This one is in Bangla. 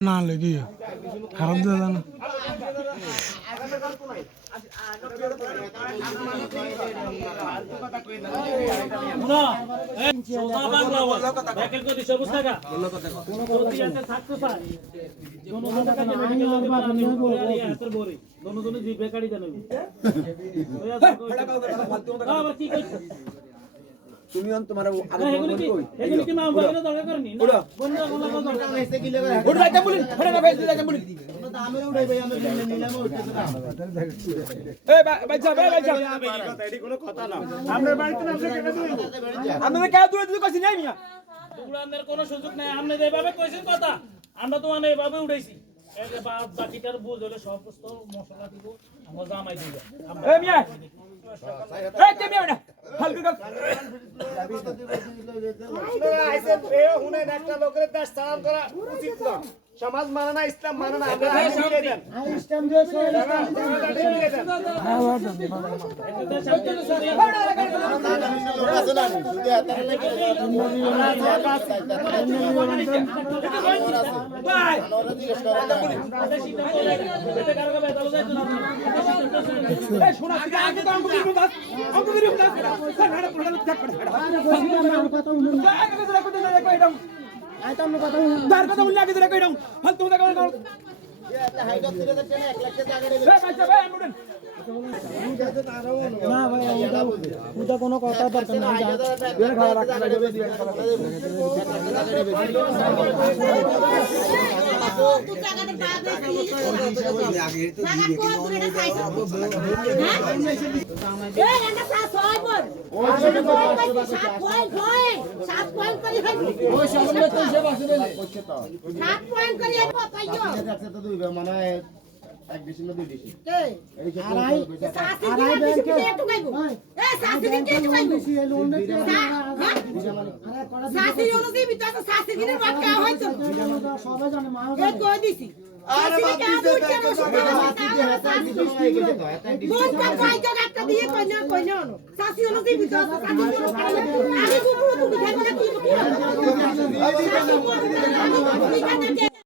না লেগে খারাপ দেওয়া যায় না তুমি তোমার কোনো সুযোগ নাই আপনি যেভাবে কইছেন কথা আমরা তো মানে এভাবে উঠাইছি বাকিটার বুঝ হলে সমস্ত মশলা দিব আমরা জামাই দিব সমাজ মানে না ইসলাম মানে না না ভাই ওটা কোনো কথা দরকার নাই মানে এক ডিসি না দুই ডিসি সবাই